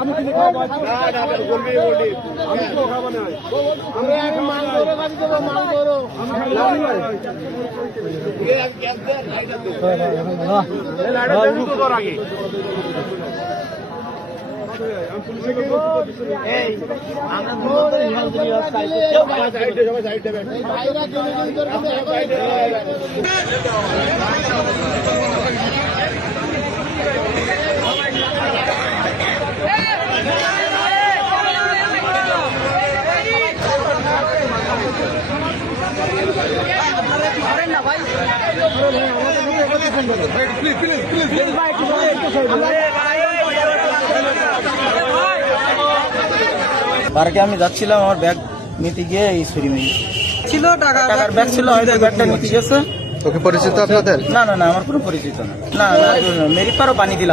আমি কিনে খাবো আমি তো খাবো না পার্কে আমি যাচ্ছিলাম আমার ব্যাগ নিতে গিয়ে এই ছুরি মেয়ে ছিল টাকার ব্যাগ ছিল, হয়তো ব্যাগটা নিতে গেছে। ওকে পরিচিত আপনাদের? না না না, আমার কোনো পরিচিত না। না মেরি পারও পানি দিলাম।